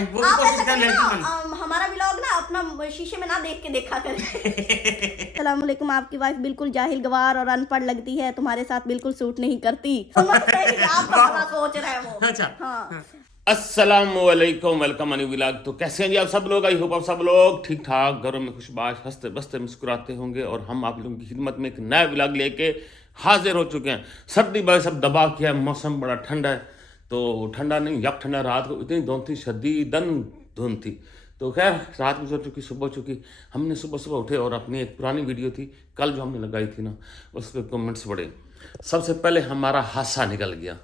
वो भी आप कोशिश ऐसा कर करें लेती ना, बन। हमारा व्लॉग ना अपना शीशे में ना देख के देखा करें। अस्सलाम वालेकुम। आपकी वाइफ बिल्कुल जाहिल गवार और अनपढ़ लगती है, तुम्हारे साथ बिल्कुल सूट नहीं करती। मत कहिए, आप तो भला सोच रहे हैं वो। अच्छा हाँ। अस्सलामुअलैकुम, वेलकम मनी व्लॉग। तो कैसे हैं जी आप सब लोग? आई होप आप सब लोग ठीक ठाक, घरों में खुशबाश, हंसते बसते मुस्कुराते होंगे। और हम आप लोगों की खिदमत में एक नया व्लॉग लेके हाजिर हो चुके हैं। सर्दी बस सब दबा किया, मौसम बड़ा ठंडा है। तो ठंडा नहीं, यक ठंडा, रात को इतनी धुंध थी, शदीदन धुंध थी। तो खैर रात गुजर चुकी, सुबह चुकी। हमने सुबह सुबह उठे और अपनी एक पुरानी वीडियो थी कल जो हमने लगाई थी ना, उस पर कमेंट्स पड़े। सबसे पहले हमारा हादसा निकल गया।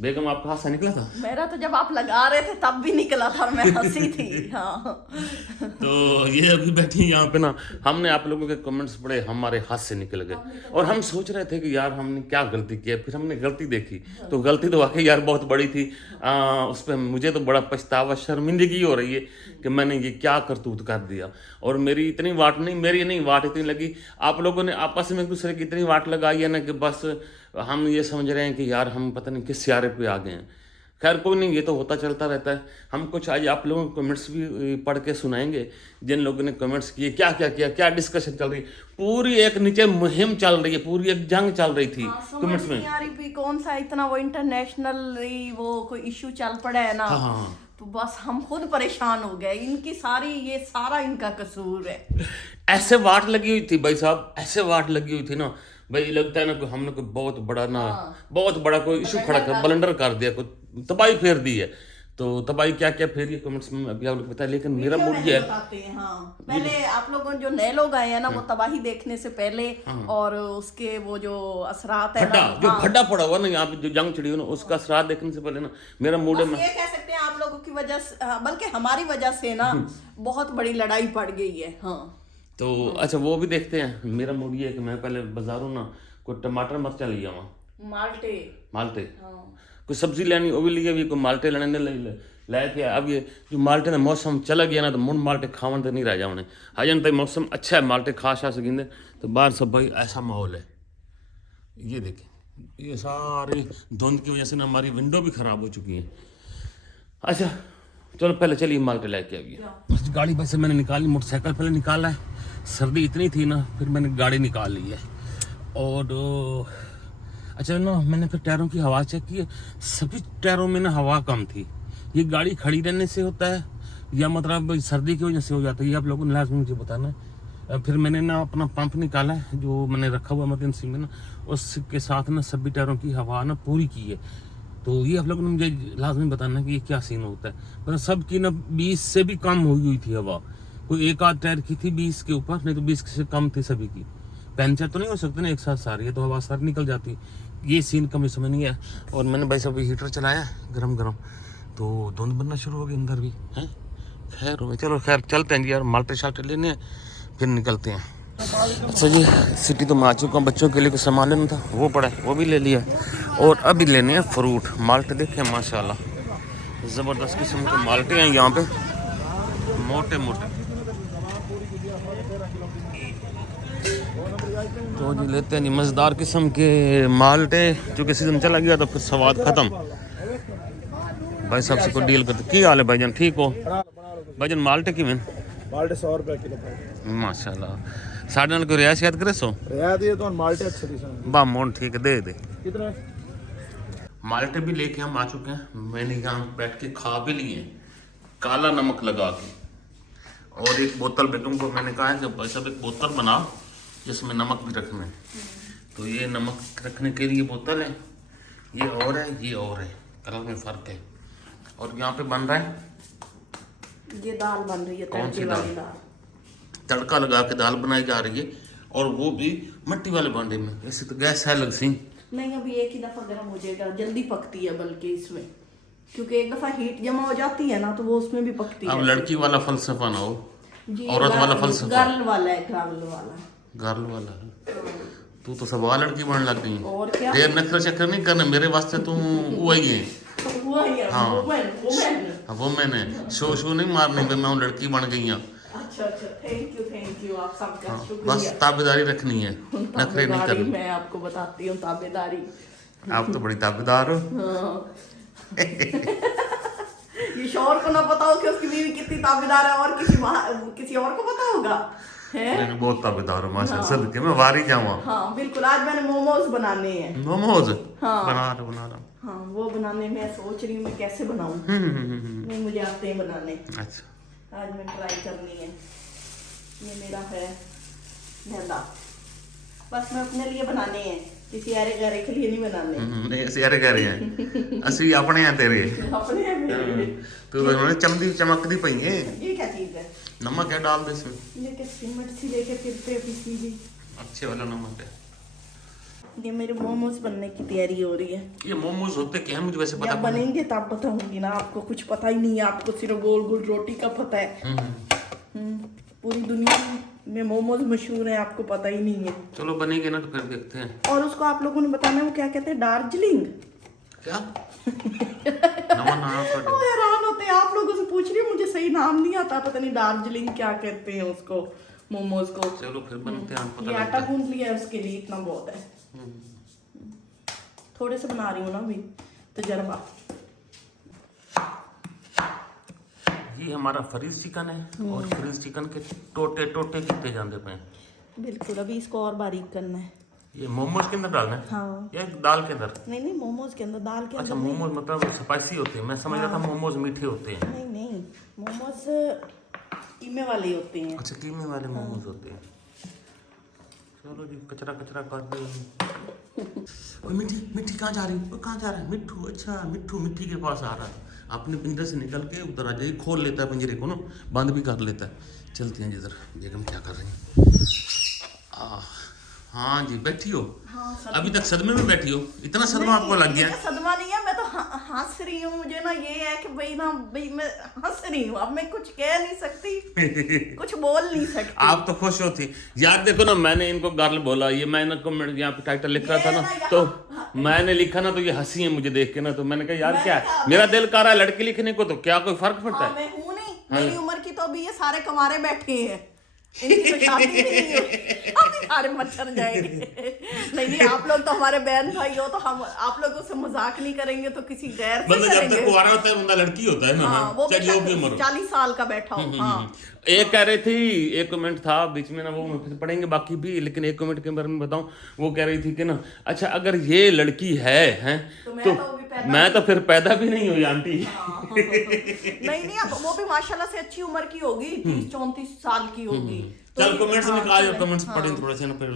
बेगम, आपका हादसा निकला था? मेरा तो जब आप लगा रहे थे तब भी निकला था, मैं हंसी थी। हाँ। तो ये अभी बैठी यहाँ पे ना, हमने आप लोगों के कमेंट्स पढ़े, हमारे हाथ से निकल गए। और हम सोच रहे थे कि यार हमने क्या गलती की है। फिर हमने गलती देखी तो गलती तो वाकई यार बहुत बड़ी थी। उस पर मुझे तो बड़ा पछतावा, शर्मिंदगी हो रही है कि मैंने ये क्या करतूत कर दिया। और मेरी इतनी वाट नहीं, मेरी नहीं वाट इतनी लगी, आप लोगों ने आपस में एक दूसरे की इतनी वाट लगाई है ना कि बस हम ये समझ रहे हैं कि यार हम पता नहीं किस सियारे पे आ गए हैं। खैर कोई नहीं, ये तो होता चलता रहता है। हम कुछ आज आप लोगों के कमेंट्स भी पढ़ के सुनाएंगे, जिन लोगों ने कमेंट्स किए, क्या क्या किया, क्या डिस्कशन चल रही है। पूरी एक नीचे मुहिम चल रही है, पूरी एक जंग चल रही थी कमेंट्स में। यार भी कौन सा इतना वो इंटरनेशनल वो कोई इशू चल पड़ा है ना। हाँ। तो बस हम खुद परेशान हो गए। इनकी सारी, ये सारा इनका कसूर है। ऐसे वाट लगी हुई थी भाई साहब, ऐसे वाट लगी हुई थी ना भाई, लगता है ना कि हमने कोई बहुत बड़ा ना, बहुत बड़ा कोई इशू खड़ा कर, ब्लंडर कर दिया, कोई तबाही फेर दी है। तो तबाही क्या क्या फेरी है कमेंट्स में अभी आप लोग बताया, लेकिन मेरा मूड ये है। हाँ। पहले आप लोगों जो नए लोग आए हैं ना, वो तबाही देखने से पहले और उसके वो जो असरात है खड्डा, जो खड्डा पड़ा हुआ ना यहाँ पे, जो जंग छिड़ी हुई ना, उसका असरात देखने से पहले ना मेरा मूड है। ये कह सकते हैं आप लोगों की वजह से, बल्कि हमारी वजह से ना बहुत बड़ी लड़ाई पड़ गई है। हाँ। तो अच्छा वो भी देखते हैं। मेरा मूड ये है कि मैं पहले बाजारों ना कोई टमाटर मिर्चा ले आवा, माल्टे कोई सब्जी लेनी वो भी लिए अभी, कोई माल्टे लेने लाए थे। अब ये जो माल्टे का मौसम चला गया ना, तो मुंड माल्टे खावन तो नहीं रह जाने। हजन तो मौसम अच्छा है, माल्टे खा शा सकेंगे। तो बाहर सब भाई ऐसा माहौल है, ये देखें, ये सारी धुंध की वजह से ना हमारी विंडो भी खराब हो चुकी है। अच्छा चलो पहले चलिए माल्टे लेके आइए। गाड़ी बस मैंने निकाली, मोटरसाइकिल पहले निकाला है, सर्दी इतनी थी ना, फिर मैंने गाड़ी निकाल ली है। और अच्छा ना, मैंने फिर टायरों की हवा चेक की है, सभी टायरों में ना हवा कम थी। ये गाड़ी खड़ी रहने से होता है या मतलब सर्दी की वजह से हो जाता है, ये आप लोगों ने लाजमी मुझे बताना है। फिर मैंने ना अपना पंप निकाला है जो मैंने रखा हुआ इमरजेंसी में ना, उसके साथ ना सभी टायरों की हवा ना पूरी की है। तो ये आप लोगों ने मुझे लाजमी बताना है कि ये क्या सीन होता है। मतलब सब की ना 20 से भी कम हुई थी हवा, कोई एक आध टायर की थी 20 के ऊपर, नहीं तो 20 से कम थी सभी की। पंचर तो नहीं हो सकते ना एक साथ सारी, है तो हवा सारी निकल जाती। ये सीन कम समझ नहीं है। और मैंने भाई सब हीटर चलाया गरम गरम, तो धुंध बनना शुरू हो गई अंदर भी है। खैर चलो खैर चलते हैं जी यार, माल्टे शाल्टे लेने हैं फिर निकलते हैं। अच्छा जी, सिटी तो मैं आ चुका हूँ। बच्चों के लिए कुछ सामान लेना था, वो पड़ा है, वो भी ले लिया। और अभी लेने हैं फ्रूट। माल्टे देखे माशाल्लाह ज़बरदस्त किस्म के माल्टे हैं यहाँ पे, मोटे मोटे। तो जी लेते हैं जी मज़ेदार किस्म के माल्टे। चूँकि सीज़न चला गया तो फिर स्वाद ख़त्म। भाई साहब से कोई डील करते। की हाल है भाईजान, ठीक हो? भाईजान माल्टे की माल्टे 100 रुपए किलो माशाल्लाह। साढ़े नाल कोई रियायत याद करे सो रियायत ये तो माल्टे अच्छे दिसन बा मोन ठीक है, दे कितने माल्टे भी लेके हम आ चुके हैं। मैंने यहाँ बैठ के खा भी लिए काला नमक लगा के। और एक बोतल बेगम को मैंने कहा है कि भाई साहब एक बोतल बनाओ जिसमें नमक भी रखना है। तो ये नमक रखने के लिए बोतल है, ये और है, ये और है, कलर में फ़र्क है। और यहाँ पे बन रहा है, ये दाल बन रही है, कौन सी तड़के वाली दाल? तड़का लगा के दाल बनाई जा रही है, और वो भी मिट्टी वाले भांडे में। ऐसे तो गैस है लग सी नहीं, अभी एक ही दफा गर्म हो जाएगा, जल्दी पकती है बल्कि इसमें, क्योंकि एक दफा हीट जमा हो जाती है ना तो वो उसमें भी पकती है। अब लड़की वाला फलसफा ना हो, जी, औरत वाला फलसफा। गर्ल वाला है, गर्ल वाला। गर्ल वाला तू तो सवा लड़की बनने लग गई। और क्या? देर नखरा चक्कर नहीं करना मेरे वास्ते, तू वही है। हाँ वो मैंने शो नहीं मारनी पे, मैं लड़की बन गई हूँ। अच्छा, थैंक यू आप सबका शुक्रिया। बस ताबेदारी रखनी है, नखरे नहीं करने। मैं आपको बताती हूँ ताबेदारी। आप तो बड़ी ताबेदार हो। ये शौहर को ना पता हो कि उसकी बीवी कितनी ताबेदार है और किसी और को पता होगा है। नहीं, बहुत ताबेदार हो माशाल्लाह। सदके में वारी जाऊँ। हाँ बिल्कुल, आज मैंने मोमोज बनाने हैं। मोमोज? हाँ बना रहा। हाँ वो बनाने में सोच रही हूँ मैं कैसे बनाऊँ। नहीं मुझे आते हैं बनाने। अच्छा, आज मैं ट्राई करनी है। ये मेरा है मैदा, बस मैं अपने लिए बनाने हैं, किसी अरे गरे के लिए नहीं बनाने। नहीं ऐसे अरे कह रहे हैं असली अपने हैं तेरे। अपने हैं मेरे। तो उन्होंने चमकदी पई है। ये क्या चीज है? नमक है, डाल दे इसमें। ये क्या सीमेंट सी लेके फिरते पिसी भी। अच्छे वाला नमक है। ये मेरे मोमोज बनने की तैयारी हो रही है। ये मोमोज होते क्या है मुझे वैसे पता जब बनेंगे तब बताऊंगी ना, आपको कुछ पता ही नहीं है, आपको सिर्फ गोल गोल रोटी का पता है। पूरी दुनिया में मोमोज मशहूर है, आपको पता ही नहीं है। चलो बनेंगे ना तो फिर देखते हैं। और उसको आप लोगों ने बताना वो क्या कहते हैं, दार्जिलिंग क्या? नमक हैरान होते हैं, आप लोगों से पूछ रही हूँ, मुझे सही नाम नहीं आता, पता नहीं दार्जिलिंग क्या कहते हैं उसको, मोमोज को। चलो फिर बनते हैं, पता ये लगता आटा है। गूंथ लिया है उसके लिए, इतना बहुत है। थोड़े से बना रही हूँ ना अभी, तजर्बा। ये हमारा फ्रीज चिकन है और फ्रीज चिकन के टोटे टोटे कितने जाते पे। बिल्कुल, अभी इसको और बारीक करना है। ये मोमोज के अंदर डालना है? हाँ। या दाल के अंदर? नहीं नहीं, मोमोज के अंदर, दाल के अच्छा, अंदर नहीं। मोमोज मतलब स्पाइसी होते हैं, मैं समझ रहा था मोमोज मीठे होते हैं। नहीं नहीं, मोमोज कीमे वाले ही होते हैं। अच्छा, कीमे वाले मोमोज होते हैं। चलो जी, कचरा कचरा कर दे। मिट्टी मिट्टी कहाँ जा रही है? कहाँ जा रहा है मिट्टू? अच्छा, मिट्टू मिट्टी के पास आ रहा है। अपने पिंजरे से निकल के उधर आ जाइए, खोल लेता है पिंजरे को ना, बंद भी कर लेता है। चलते हैं जिधर बेगम क्या कर रही हैं। हाँ जी, बैठी हो? हाँ, अभी तक सदमे में बैठी हो? इतना सदमा आपको लग गया? सदमा नहीं है, मैं तो हंस रही हूँ। मुझे ना ये है कि भाई मैं हंस रही हूँ, अब मैं कुछ कह नहीं सकती, कुछ बोल नहीं सकती। आप तो खुश होती यार। देखो ना, मैंने इनको गर्ल बोला, ये मैंने कमेंट यहाँ पे टाइटल लिख रहा था ना, तो मैंने लिखा ना, तो ये हंसी है मुझे देख के ना, तो मैंने कहा यार क्या है, मेरा दिल कर रहा है लड़की लिखने को, तो क्या कोई फर्क पड़ता है? मैं हूँ नहीं, मेरी उम्र की तो अभी ये सारे कमारे बैठे हैं, इनकी तो शादी भी नहीं हुई, अभी सारे मच्छर जाएंगे। नहीं, आप लोग तो हमारे बहन भाई हो, तो हम आप लोगों से मजाक नहीं करेंगे तो किसी गैर से मतलब जब करेंगे। तक कुंवारा होता है बंदा लड़की होता है ना, हाँ, वो चाहे जो भी उम्र हो। 40 साल का बैठा हो। हाँ, एक कह रही थी, एक कमेंट था बीच में ना, वो पढ़ेंगे बाकी भी, लेकिन एक कमेंट के बारे में बताऊं, वो कह रही थी कि ना, अच्छा अगर ये लड़की है तो मैं तो फिर पैदा भी नहीं हुई आंटी। नहीं, अब वो भी माशाल्लाह से अच्छी उम्र की होगी, 30-34 साल की होगी। चल कमेंट्स निकाल, कमेंट्स पढ़ें थोड़े से ना, फिर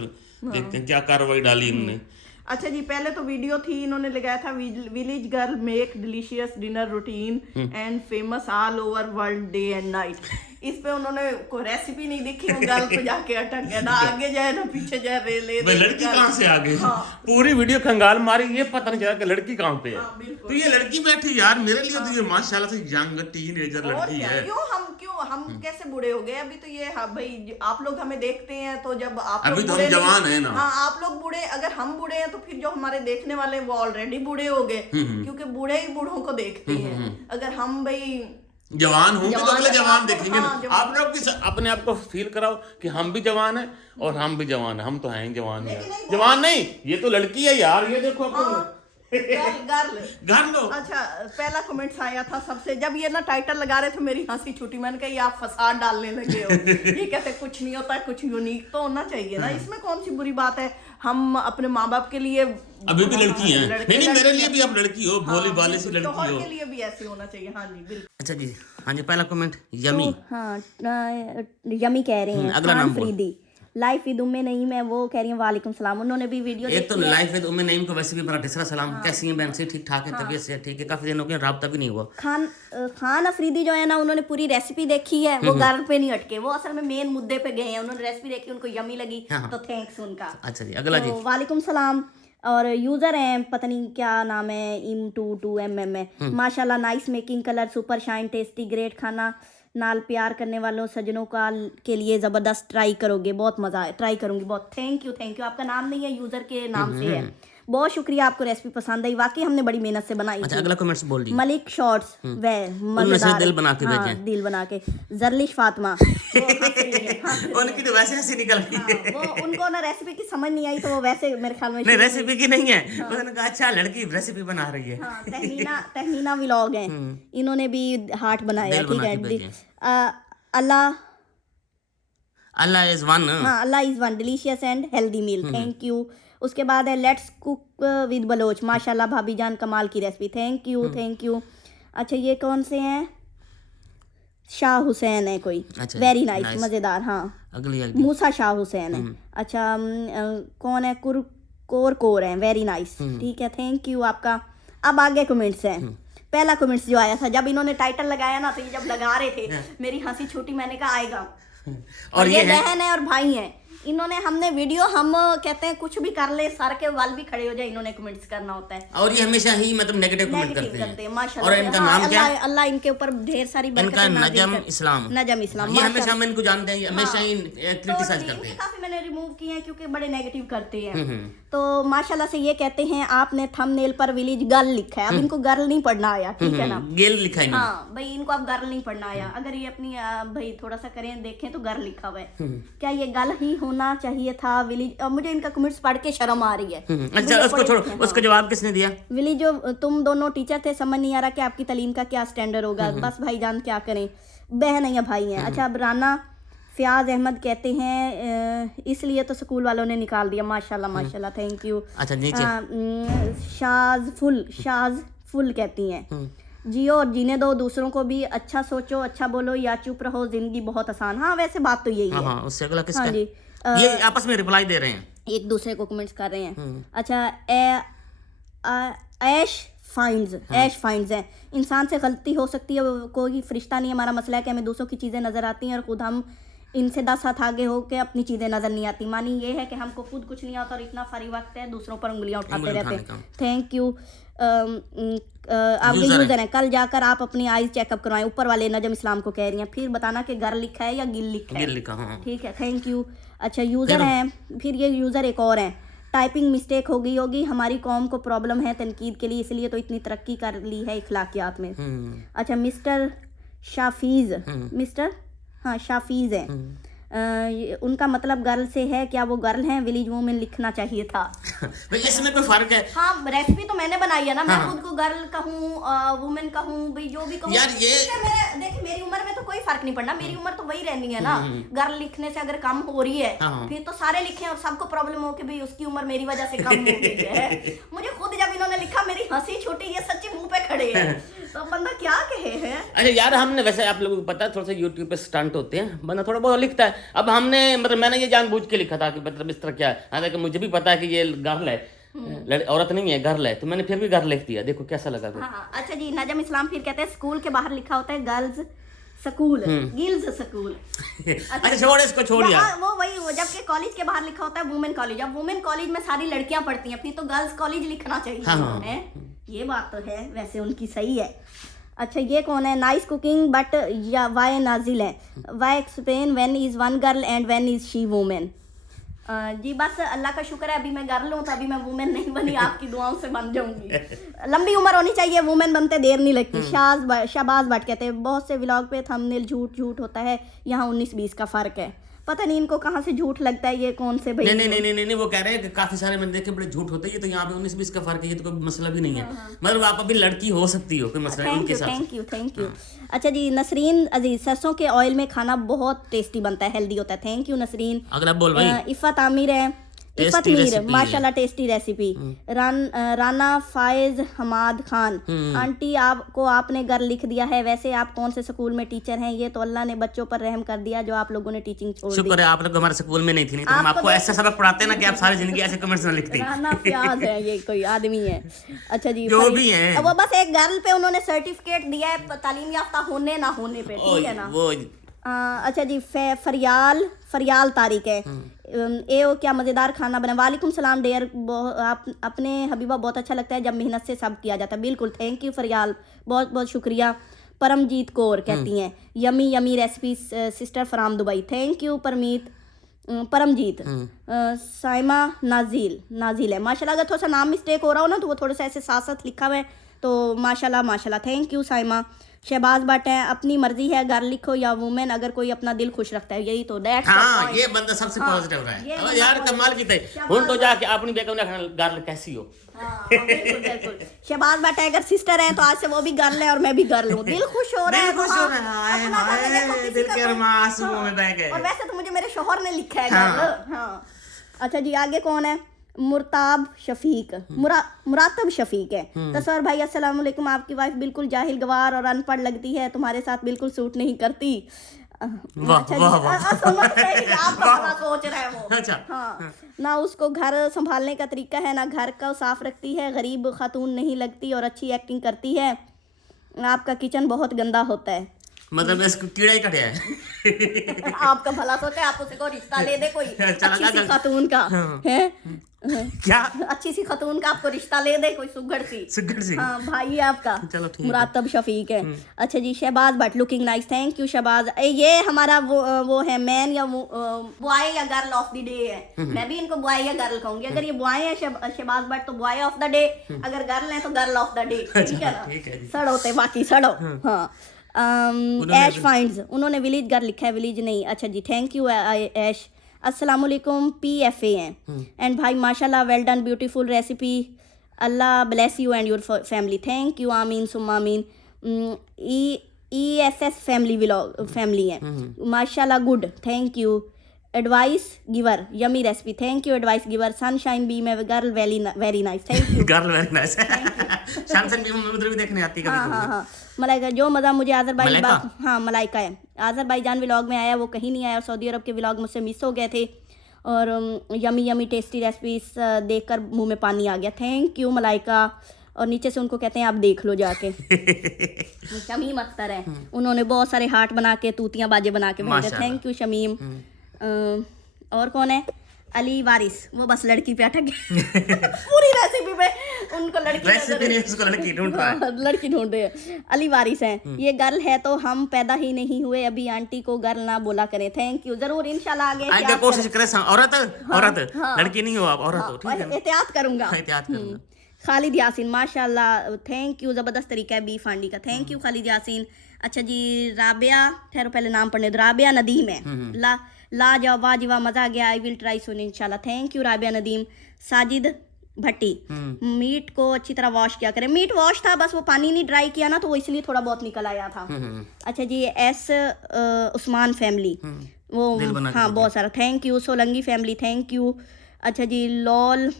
देखते हैं क्या कार्रवाई डाली इन्होंने। अच्छा जी, पहले तो वीडियो थी, इन्होंने लगाया था village girl make delicious dinner routine and famous all over world day and night. इस पे उन्होंने कोई रेसिपी नहीं देखी, वो गर्ल पे जाके अटक गया, ना आगे जाए ना पीछे जाए, रेले भाई लड़की कहाँ से आ गई? पूरी वीडियो खंगाल मारी, ये पता नहीं चला कि लड़की कहाँ पे है। तो ये लड़की बैठी यार, मेरे लिए तो ये माशाल्लाह से यंग टीनेजर लड़की है। क्यों हम कैसे बूढ़े हो गए अभी? तो ये भाई आप लोग हमें देखते हैं, तो जब आप अभी लोग तो हम जवान है ना। हाँ, आप लोग बूढ़े, अगर हम बूढ़े हैं तो फिर जो हमारे देखने वाले वो ऑलरेडी बूढ़े हो गए, क्योंकि बूढ़े ही बूढ़ों को देखते हैं। अगर हम भाई जवान होंगे तो अगले जवान देखेंगे ना। हाँ, आप लोग भी अपने आप को फील कराओ कि हम भी जवान हैं और हम भी जवान हैं, हम तो हैं जवान यार। जवान नहीं, ये तो लड़की है यार, ये देखो आपको गर्ल। अच्छा, पहला कमेंट्स आया था सबसे, जब ये ना टाइटल लगा रहे थे मेरी हंसी छूटी, मैंने कहा ये आप फसाद डालने लगे हो। ये कहते कुछ नहीं होता है, कुछ यूनिक तो होना चाहिए ना, इसमें कौन सी बुरी बात है? हम अपने माँ बाप के लिए अभी भी लड़की हैं। नहीं, मेरे लिए भी आप लड़की हो, भोली भाली सी लड़की हो, के लिए भी ऐसे होना चाहिए। हाँ जी, बिल्कुल। अच्छा जी, हाँ जी, पहला कमेंट यमी। हाँ, यमी कह रहे हैं, अगला नाम फरीदी। लाइफ विद उम्मे नईम है, वो कह रही हैं वालेकुम सलाम। उन्होंने भी वीडियो एक तो लाइफ विद उम्मे नईम को वैसे भी बड़ा ढिसरा सलाम। कैसी हैं बहन? से ठीक ठाक है, तबीयत से ठीक है, काफी दिन हो गए, राब्ता भी नहीं हुआ। खान अफरीदी जो है ना, उन्होंने पूरी रेसिपी देखी है, वो गर्ल पे नहीं अटके, वो असल में मेन मुद्दे पे गए हैं। उन्होंने रेसिपी देखी, उनको यमी लगी, तो थैंक्स उनका। अच्छा जी, अगला जी, वालेकुम सलाम। और यूजर हैं, पता नहीं क्या नाम है, im22mm है। माशाल्लाह, nice making, colour super shine, tasty, great खाना, नाल प्यार करने वालों सजनों का के लिए ज़बरदस्त। ट्राई करोगे, बहुत मज़ा है, ट्राई करूंगी बहुत। Thank you. आपका नाम नहीं है, यूज़र के नाम से है। बहुत शुक्रिया, आपको रेसिपी पसंद आई, वाकई हमने बड़ी मेहनत से बनाई अच्छा थी। अगला कमेंट्स बोल दी। मलिक शॉर्ट्स वे उनमें से दिल बना के भेजे। दिल बना के। जरलिश फातिमा उनकी तो वैसे हंसी निकल गई। वो उनको ना रेसिपी की समझ नहीं आई तो वो वैसे मेरे ख्याल में नहीं रेसिपी की नहीं है, उन्होंने कहा अच्छा लड़की रेसिपी बना रही है। हाँ, तहमीना व्लॉग है, इन्होंने भी हार्ट बनाया, ठीक है। Allah is one. हाँ, Allah is one, delicious and healthy meal, thank you. उसके बाद है लेट्स कुक विद बलोच, माशाल्लाह भाभी जान कमाल की recipe, thank you thank you. अच्छा ये कौन से हैं? शाह हुसैन है कोई, अच्छा, वेरी नाइस, मज़ेदार। हाँ अगली मूसा शाह हुसैन है। अच्छा कौन है? कोर है, वेरी नाइस, ठीक है, थैंक यू आपका। अब आगे कमेंट्स हैं। पहला कमेंट्स जो आया था, जब इन्होंने टाइटल लगाया ना, तो ये जब लगा रहे थे मेरी हंसी छूटी, मैंने कहा आएगा। और ये बहन है और भाई हैं, इन्होंने हमने वीडियो, हम कहते हैं कुछ भी कर ले, सर के वाल भी खड़े हो जाए, इन्होंने कमेंट्स करना होता है। और ये हमेशा ही मतलब नेगेटिव कमेंट करते हैं माशाल्लाह। और इनका नाम क्या है? अल्लाह इनके ऊपर ढेर सारी बरकत। इनका नजम इस्लाम। ये हमेशा हम इनको जानते हैं, हमेशा ही क्रिटिसाइज करते हैं। काफी मैंने रिमूव किए हैं क्योंकि बड़े नेगेटिव करते हैं। तो माशाल्लाह से ये कहते हैं आपने थंबनेल पर विलेज गर्ल लिखा है, अब इनको गर्ल नहीं पढ़ना आया, ठीक है ना? गेल लिखा है। हाँ भाई, इनको अब गर्ल नहीं पढ़ना आया। अगर ये अपनी भाई थोड़ा सा करें, देखें तो गर्ल लिखा हुआ है, क्या ये गर्ल ही होना चाहिए था विलेज? मुझे इनका कमेंट्स पढ़ के शर्म आ रही है। अच्छा उसको छोड़ो, उसका जवाब किसने दिया? विलेज जो तुम दोनों टीचर थे, समझ नहीं आ रहा कि आपकी तालीम का क्या स्टैंडर्ड होगा, बस भाईजान क्या करें, बहन है या भाई हैं। अच्छा अब राना फयाज अहमद कहते हैं इसलिए तो स्कूल वालों ने निकाल दिया, माशाल्लाह माशाल्लाह, थैंक यू। अच्छा नीचे शाज फुल कहती हैं जियो और जीने दो, दूसरों को भी अच्छा सोचो, अच्छा बोलो या चुप रहो, जिंदगी बहुत आसान। हाँ वैसे बात तो यही है। हाँ, उससे अगला किसका? हाँ जी, ये आपस में रिप्लाई दे रहे हैं, एक दूसरे को कमेंट्स कर रहे हैं। अच्छा ऐश फाइंड्स है, इंसान से गलती हो सकती है, कोई फरिश्ता नहीं। हमारा मसला है कि हमें दूसरों की चीज़ें नज़र आती हैं और खुद हम इनसे 10 हाथ आगे हो के अपनी चीज़ें नज़र नहीं आती। मानी ये है कि हमको खुद कुछ नहीं आता और इतना फारी वक्त है दूसरों पर उंगलियां उठाते रहते हैं। Thank you. आगे यूज़र है, कल जाकर आप अपनी आईज चेकअप करवाएं, ऊपर वाले नजम इस्लाम को कह रही हैं, फिर बताना कि घर लिखा है या गिल लिखा है, ठीक है, थैंक यू। अच्छा यूज़र हैं, फिर ये यूज़र एक और हैं, टाइपिंग मिस्टेक हो गई होगी, हमारी कौम को प्रॉब्लम है तनकीद के लिए, इसलिए तो इतनी तरक्की कर ली है इखलाकियात में। अच्छा मिस्टर शाफीज़ है, उनका मतलब गर्ल से है, क्या वो गर्ल हैं? विलेज वुमेन लिखना चाहिए था। इसमें कोई फर्क है? हाँ रेसिपी तो मैंने बनाई है ना, मैं खुद को गर्ल कहूँ वुमेन कहूँ, भाई जो भी कहूँ यार, ये देखिए मेरी उम्र में तो कोई फर्क नहीं पड़ना, मेरी उम्र तो वही रहनी है ना। गर्ल लिखने से अगर कम हो रही है फिर तो सारे लिखे और सबको प्रॉब्लम हो कि भाई उसकी उम्र मेरी वजह से कम हो गई है। मुझे खुद जब इन्होंने लिखा मेरी हंसी छूटी, ये सच्ची मुंह पे खड़े हैं, तो बंदा क्या कहे है। अच्छा यार हमने वैसे आप लोगों को पता है थोड़ा सा यूट्यूब पे स्टंट होते हैं, बंदा थोड़ा बहुत लिखता है। अब हमने मतलब मैंने ये जानबूझ के लिखा था कि मतलब इस तरह क्या है, हालांकि मुझे भी पता है कि ये गर्ल है, औरत नहीं है, गर्ल है, तो मैंने फिर भी गर्ल लिख दिया, देखो कैसा लगा। हाँ, अच्छा जी नजम इस्लाम फिर कहते हैं स्कूल के बाहर लिखा होता है गर्ल्स स्कूल, गर्ल्स स्कूल। अच्छा छोड़ इसको, छोड़ यार। वो जबकि कॉलेज के बाहर लिखा होता है वुमेन कॉलेज। अब वुमेन कॉलेज में सारी लड़कियां पढ़ती हैं, फिर तो गर्ल्स कॉलेज लिखना चाहिए। ये बात तो है, वैसे उनकी सही है। अच्छा ये कौन है? नाइस कुकिंग बट या वाई नाजिल है, why explain when is one girl and when is she women. जी बस अल्लाह का शुक्र है अभी मैं गर्ल हूँ, तो अभी मैं वुमेन नहीं बनी, आपकी दुआओं से बन जाऊंगी। लंबी उम्र होनी चाहिए, वुमेन बनते देर नहीं लगती। शाहबाज भट्ट कहते हैं बहुत से व्लॉग पे थंबनेल झूठ होता है, यहाँ 19-20 का फ़र्क है। पता नहीं इनको कहाँ से झूठ लगता है, ये कौन से भाई? नहीं वो कह रहे हैं कि काफी सारे मैंने देखे बड़े झूठ होते हैं, तो यहाँ पे 19-20 का फर्क है, ये तो कोई मसला भी नहीं है। मतलब आप अभी लड़की हो सकती हो, कोई मसला नहीं उनके साथ। Thank you. अच्छा जी नसरीन अजीज, सरसों के ऑयल में खाना बहुत टेस्टी बनता है, हेल्दी होता है, थैंक यू नसरीन। अगला बोल भाई। इफ़त आमिर है, इफ़त मीर माशाल्लाह tasty recipe. Rana फायज Hammad Khan, aunty आपको आपने घर लिख दिया है, वैसे आप कौन से स्कूल में टीचर हैं? ये तो अल्लाह ने बच्चों पर रहम कर दिया जो आप लोगों ने टीचिंग छोड़ दी। शुक्र है आप लोग हमारे स्कूल में नहीं थी, नहीं तो हम आपको ऐसा सबक पढ़ाते ना कि आप सारी जिंदगी ऐसे कमेंट्स ना लिखते। राना फयाज है, ये कोई आदमी है। अच्छा जी जो भी है, वो बस एक गर्ल पे उन्होंने सर्टिफिकेट दिया है तालीम याफ्ता होने ना होने पे, ठीक है ना वो। अच्छा जी फरियाल तारिक है, ए क्या मज़ेदार खाना बना। वालेकुम सलाम डेयर, आप अपने हबीबा बहुत अच्छा लगता है जब मेहनत से सब किया जाता है। बिल्कुल थैंक यू फरियाल, बहुत बहुत शुक्रिया। परमजीत कौर कहती हैं yummy recipe sister from Dubai, thank you Parmeet. Paramjeet, Saima Nazil है माशाल्लाह। अगर थोड़ा सा नाम मिस्टेक हो रहा हो ना तो वो थोड़ा सा ऐसे साथ साथ लिखा हुआ है, तो माशाल्लाह माशाल्लाह, थैंक यू साइमा। शहबाज भट्ट है, अपनी मर्जी है, घर लिखो या वुमेन, अगर कोई अपना दिल खुश रखता है, यही तो दैट्स हाँ, ये बंदा सबसे पॉजिटिव रहा है। ये यार कमाल की थे हुन तो जाके अपनी बेगम ने घर कैसी हो। हाँ, बिल्कुल बिल्कुल। शहबाज भट्ट अगर सिस्टर है तो आज से वो भी गर्ल है और मैं भी गर्ल हूँ। दिल खुश हो रहा है, दिल खुश हो रहा है, अपना घर में देखो, किसी दिल का के कोई- अरमां आंसुओं में बह गए। और वैसे तो मुझे मेरे शोहर ने लिखा है गर्ल। हाँ, अच्छा जी, आगे कौन है? मुरातब शफीक है। तस्वर भाई अस्सलाम वालेकुम, आपकी वाइफ बिल्कुल जाहिल, गवार और अनपढ़ लगती है, तुम्हारे साथ बिल्कुल सूट नहीं करती। वाह, अच्छा जी, वाह, वाह। समझ गई, आपका भला सोच रहा है वो। अच्छा। हाँ, ना उसको घर संभालने का तरीका है, ना घर का साफ रखती है, गरीब खातून नहीं लगती और अच्छी एक्टिंग करती है। आपका किचन बहुत गंदा होता है। मतलब इसको कीड़ा ही कटिया है। आपका भला सोचा, आप उसे को रिश्ता ले दे कोई चल, अच्छी सी अगर- खातून का है। क्या अच्छी सी खातून का आपको रिश्ता ले दे कोई सुगड़ सी। सुगड़ सी। हाँ, भाई है आपका। चलो ठीक है। मुरातब शफीक है। अच्छा जी, Shahbaz Bhatt, looking nice, thank you Shahbaz. ये हमारा वो है मैन या बॉय या गर्ल ऑफ द डे है। मैं भी इनको बॉय या गर्ल कहूंगी। अगर ये बॉय है शहबाज भट्ट तो बॉय ऑफ द डे, अगर गर्ल है तो गर्ल ऑफ द डे। ठीक है ना? ठीक है जी। सड़ो ते बाकी सड़ो। हाँ, ऐश फाइंड्स, उन्होंने विलेज घर लिखा है, विलेज नहीं। अच्छा जी, थैंक यू ऐश। अस्सलाम वालेकुम, PFA हैं एंड भाई माशाल्लाह, well done, beautiful recipe, Allah bless you and your family, thank you, आमीन सुम्मा आमीन। ESS फैमिली है, माशाल्लाह, good, thank you. Advice giver, yummy recipe, thank you advice giver. Sunshine B में girl, very nice, thank you. Girl very nice. सनसन भी हम उधर भी देखने आती है हाँ कभी हाँ कभी। हाँ, मलाइका, जो मज़ा मुझे मलाइका? हाँ मलाइका है, आज़रबाईजान व्लॉग में आया, वो कहीं नहीं आया। सऊदी अरब के व्लॉग मुझसे मिस हो गए थे। और यमी यमी टेस्टी रेसिपीज देखकर मुंह में पानी आ गया, थैंक यू मलाइका। और नीचे से उनको कहते हैं आप देख लो जाके। शमीम अख्तर है, उन्होंने बहुत सारे हार्ट बना के, तूतियां बाजे बना के भेजे, माशाल्लाह। Thank you Shamim. और कौन है? अली वारिस, वो बस लड़की पे अटक गए। पूरी रेसिपी में उनको लड़की रेसिपी नहीं, उसको लड़की ढूंढ रहा है। लड़की ढूंढ रहे हैं। अली वारिस हैं, ये गर्ल है तो हम पैदा ही नहीं हुए अभी, आंटी को गर्ल ना बोला करें, थैंक यू। जरूर इंशाल्लाह आगे आगे कोशिश करे। औरत लड़की नहीं हो आप, औरत हो, ठीक है। एहतियात करूंगा। एहतियात करूंगा। खालिद यासीन, माशाल्लाह, थैंक यू, ज़बरदस्त तरीका है बीफ हांडी का, थैंक यू खालिद यासीन। अच्छा जी, राबिया, ठहरो पहले नाम पढ़ने दो, राबिया नदीम है, लाजवाब, वाजिबा, मजा आ गया, आई विल ट्राई सुन इंशाल्लाह, thank you Rabia Nadeem. Sajid Bhatti, meat को अच्छी तरह वॉश किया करें, मीट वॉश था, बस वो पानी नहीं ड्राई किया ना तो वो इसलिए थोड़ा बहुत निकल आया था। अच्छा जी, उस्मान फैमिली, वो हाँ बहुत सारा, thank you. Solangi family, thank you. अच्छा जी, लॉल,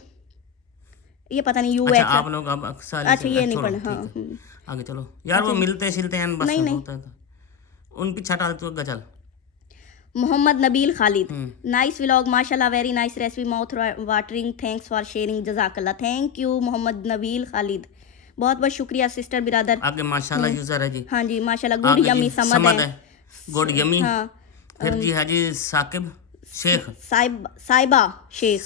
ये पता नहीं अच्छा, आप लोग अब अच्छा ये नहीं पढ़ा। हाँ, आगे चलो यार, वो मिलते शिलते हैं बस नहीं, होता है उन पीछे हटा तो गजल। मोहम्मद नबील खालिद, नाइस व्लॉग माशाल्लाह, very nice recipe, mouth watering, thanks for sharing, जजाकल्ला, थैंक यू मोहम्मद नबील खालिद, बहुत बहुत शुक्रिया सिस्टर बिरादर। आगे माशाल्लाह यूजर है जी। हाँ जी माशाल्लाह, गुड यमी समद है, गुड यमी। हाँ, फिर जी है जी साकिब शेख, साइबा शेख,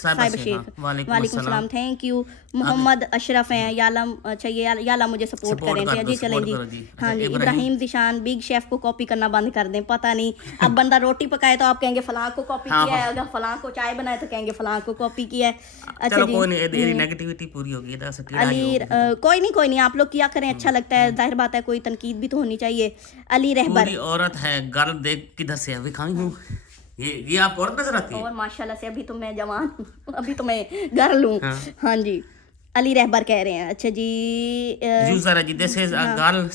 वालेकुम सलाम, थैंक यू। मोहम्मद अशरफ हैं, यालम, अच्छा ये याला मुझे सपोर्ट करें थे जी, चलें जी। हाँ जी, इब्राहिम जिशान, बिग शेफ को कॉपी करना बंद कर दें, पता नहीं अब बंदा रोटी पकाए तो आप कहेंगे फलां को कॉपी किया है, अगर फलां को चाय बनाए तो कहेंगे फलां को कॉपी किया है। अच्छा जी, कोई नहीं, नेगेटिविटी पूरी होगी। अली, कोई नहीं, आप लोग किया करें, अच्छा लगता है, जाहिर बात है, कोई तनकीद भी तो होनी चाहिए। अली रहबर, औरत है, गर्ल देख किधर से अभी खाई हूँ, ये आपको औरत नजर आती है? और माशाल्लाह से अभी तो मैं जवान हूँ, अभी तो मैं गर्ल हूँ। हाँ जी, अली रहबर कह रहे हैं। अच्छा जी, यूजर है जी, this is a girl,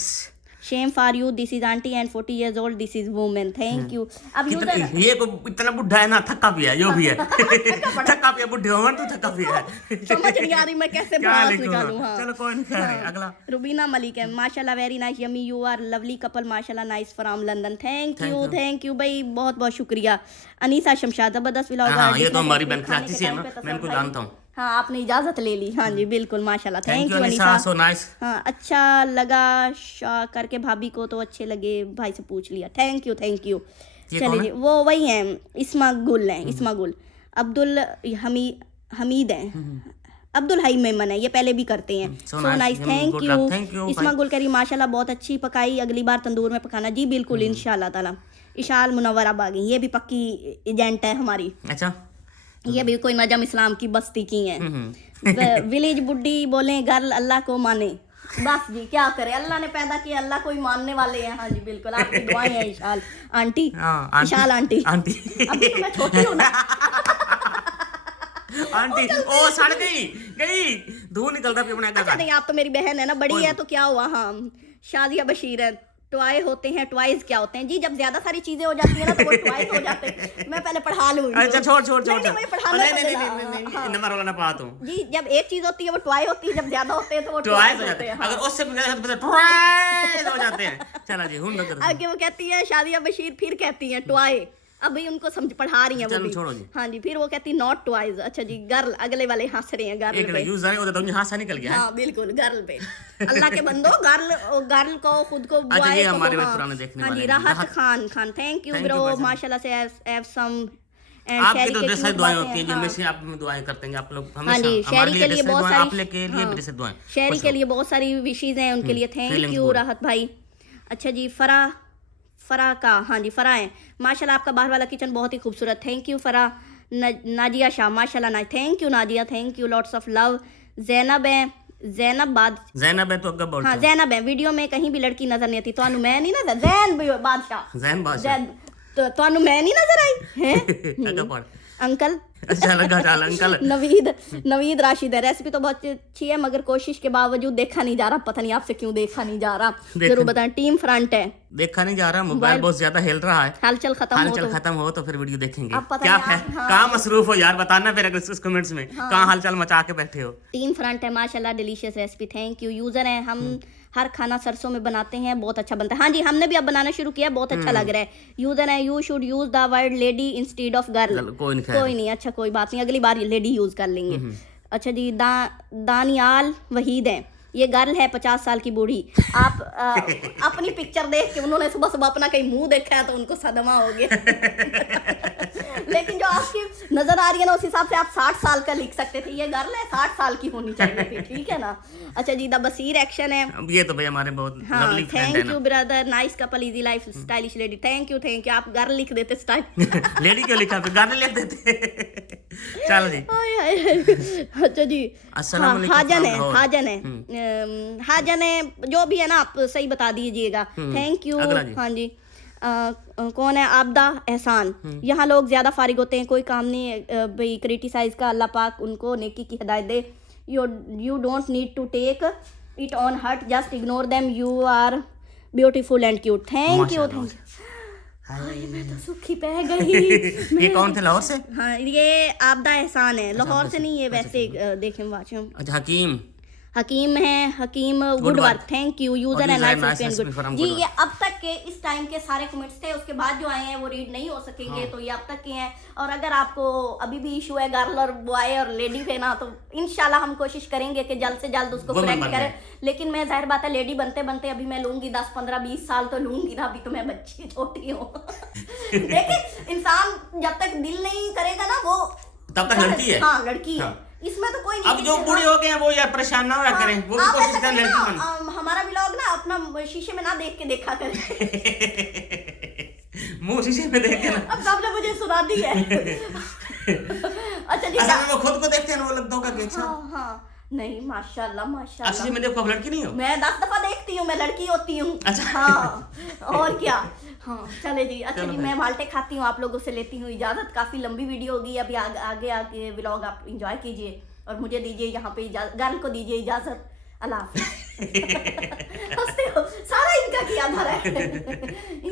shame for you, this is aunty and 40 years old, this is women, thank you. अब ये को इतना बुढ़ा है ना, थका भी है, जो भी है थका भी है, बुढ़े हो तू थका भी है, समझ नहीं आ रही मैं कैसे बात निकालूं। हाँ, चलो कोई नहीं, अगला। रुबीना मलिक है, माशाल्लाह, very nice yummy, you are lovely couple, माशाल्लाह, nice from London, thank you भाई, बहुत बहुत शुक्रिया। अनीसा शमशाद, जबरदस्त व्लॉग, ये तो हमारी बहन कराची से है ना, मैं इनको जानता हूँ। हाँ, आपने इजाजत ले ली। हाँ जी बिल्कुल, माशाल्लाह, thank you Anisa, so nice. हाँ, अच्छा लगा करके भाभी को तो अच्छे लगे, भाई से पूछ लिया, थैंक यू। चलिए जी, वो वही हैं, इस्मा गुल हैं, इस्मा गुल। अब्दुल हमीद हैं, अब्दुल हई मेमन है, ये पहले भी करते हैं। So so nice. Nice, Good luck. Thank you, इस्मा bye. गुल करी माशाल्लाह बहुत अच्छी पकाई, अगली बार तंदूर में पकाना। जी बिल्कुल, इंशाल्लाह ताला। इशाल मुनव्वरा बागी, ये भी पक्की एजेंट है हमारी, अच्छा ये भी कोई नजम इस्लाम की बस्ती की है। विलेज बुड्ढी बोले गर्ल अल्लाह को माने, बस जी क्या करे, अल्लाह ने पैदा किया, अल्लाह को ही मानने वाले हैं। हाँ जी बिल्कुल, आपकी दुआएं हैं इशाल आंटी, इशाल आंटी। अभी तो मैं छोटी हूँ ना। आंटी ओ सड़ गई धूल निकलता फिर अपने अच्छा नहीं, आप तो मेरी बहन है ना, बड़ी है तो क्या हुआ। हाँ, शादिया बशीर है। टॉय होते हैं, टॉयज क्या होते हैं जी? जब ज्यादा सारी चीजें हो जाती है ना तो वो टॉयज हो जाते हैं। मैं पहले पढ़ा लूँ। अच्छा छोड़ नहीं, नंबर वाला ना पा तू जी, जब एक चीज होती है वो टॉय होती है, जब ज्यादा होते हैं तो वो टॉयज टॉयज हो होते जाते हैं। हैं, अगर उससे भी ज्यादा तो टॉयज हो जाते हैं। चला जी हुन कर आगे वो कहती है शादिया बशीर, फिर कहती है टॉय। अभी उनको समझ पढ़ा रही हैं वो भी। छोड़ो जी। हाँ जी, फिर वो कहती नॉट टॉयज। अच्छा जी, गर्ल, अगले वाले हंस रहे हैं गर्ल एक पे। यूज है उधर तो यहाँ से निकल गया है। हाँ बिल्कुल, गर्ल पे। अल्लाह के बंदो, गर्ल को खुद को अच्छा, ये हमारे पुराने देखने हाँ वाले जी, हैं। राहत Khan thank you Thank you, bro, भाईजान। माशाल्लाह से हैव सम एंड आपकी शेरी तो के जैसे cute दुआएं बातें होती हैं, हैं। हमेशा आप में दुआएं करते हैं आप लोग हाँ हमेशा। जी, हमारे शेरी के लिए जैसे बहुत दुआएं, सारी, आप के लिए हाँ, भी जैसे दुआएं। शेरी खुश के रहो। लिए बहुत सारी विशेज हैं, उनके लिए थैंक feelings यू good। राहत भाई। अच्छा जी, फरा का, हाँ जी फरा है, माशाल्लाह आपका बाहर वाला किचन बहुत ही खूबसूरत, थैंक यू फरा। नाजिया शाह, माशाल्लाह ना, thank you Nazia, thank you, lots of love. Zainab है, ज़ैनब है तो अग्गा बोल। हाँ जैनब है, वीडियो में कहीं भी लड़की नजर नहीं आती, तो मैं नहीं नजर, बादशाह ज़ैन बादशाह तो मैं नहीं नजर आई है। अग्गा पढ़। अंकल अच्छा लगा चाल अंकल। नवीद राशिद है, रेसिपी तो बहुत अच्छी है मगर कोशिश के बावजूद देखा नहीं जा रहा, पता नहीं आपसे क्यों देखा नहीं जा रहा, जरूर बताएं। टीम फ्रंट है, देखा नहीं जा रहा, मोबाइल बहुत ज्यादा हिल रहा है। हालचाल खत्म हो तो फिर वीडियो देखेंगे। अब पता क्या नहीं है आप, हाँ। कहाँ मसरूफ हो यार, बताना फिर अगर इस कमेंट्स में कहाँ हालचाल मचा के बैठे हो। टीम फ्रंट है, माशाल्लाह delicious recipe, thank you. User है, हम हर खाना सरसों में बनाते हैं, बहुत अच्छा बनता है। हाँ जी, हमने भी अब बनाना शुरू किया, बहुत अच्छा लग रहा है। यूजर है, you should use the word lady instead of girl. कोई नहीं, अच्छा कोई बात नहीं, अगली बार लेडी यूज कर लेंगे। अच्छा जी, दानियाल वहीद है, ये गर्ल है 50 साल की बूढ़ी। आप अपनी पिक्चर देख के उन्होंने सुबह सुबह अपना कहीं मुंह देखा है तो उनको सदमा हो गया। लेकिन जो आपकी नजर आ रही है ना, उस हिसाब से आप 60 साल का लिख सकते थे, ये गर्ल है 60 साल की होनी चाहिए थी, ठीक है ना। अच्छा जी, द बसीर एक्शन है, ये तो भाई हमारे बहुत हाँ लवली फ्रेंड है थैंक ना। You brother, nice couple, easy life, stylish lady, thank you आप गर्ल लिख देते स्टाइल। लेडी क्यों लिखा, फिर गाने लिख देते। चलो जी। अच्छा जी, अस्सलाम वालेकुम। हाजन है, जो भी है ना आप सही बता दीजिएगा, थैंक यू। हाँ जी, कौन है? आबदा एहसान, यहाँ लोग ज्यादा फारिग होते हैं, कोई काम नहीं भाई क्रिटिसाइज का, अल्लाह पाक उनको नेकी की हिदायत दे। You don't need to take it on heart, just ignore them, you are beautiful and cute, thank you. मैं तो सुखी पै गई। ये कौन थे, लाहौर से? हाँ, ये आबदा एहसान है, लाहौर से नहीं, ये वैसे देखें वाचम। अच्छा हकीम है, Hakeem good work, thank you. User है नाइस गुड जी। ये अब तक के इस टाइम के सारे कमेंट्स थे, उसके बाद जो आए हैं वो रीड नहीं हो सकेंगे, तो ये अब तक के हैं। और अगर आपको अभी भी इशू है गर्ल और बॉय और लेडी पे ना, तो इंशाल्लाह हम कोशिश करेंगे कि जल्द से जल्द उसको करेक्ट करें। लेकिन मैं जाहिर बात है लेडी बनते बनते अभी मैं लूंगी 10 15 20 साल तो लूंगी ना, अभी तो मैं बच्ची छोटी हूँ। देखिए, इंसान जब तक दिल नहीं करेगा ना वो तब तक लड़की है। हाँ लड़की है, इसमें तो कोई नहीं। अब जो बूढ़े हो गए हैं वो यार परेशान ना हो करें, वो भी कोशिश करें लड़की बन। हमारा व्लॉग ना अपना शीशे में ना देख के देखा करें। मुंह शीशे में देख के ना। अब सबने मुझे सुना दी है। अच्छा जी, असल में वो खुद को देखते हैं वो लगता होगा कि अच्छा। हाँ नहीं, माशाल्लाह असली में देखो, आप लड़की नहीं हो। मैं 10 दफा देखती हूँ, मैं लड़की होती हूँ। अच्छा। हाँ, और क्या। हाँ चले जी। अच्छा जी, मैं माल्टे खाती हूँ, आप लोगों से लेती हूँ इजाजत, काफी लंबी वीडियो होगी, अभी आगे व्लॉग आप इंजॉय कीजिए और मुझे दीजिए यहाँ पे गर्ल को दीजिए इजाजत। अल्लाह हाफिज़। हंसते हो, सारा इनका किया धरा है।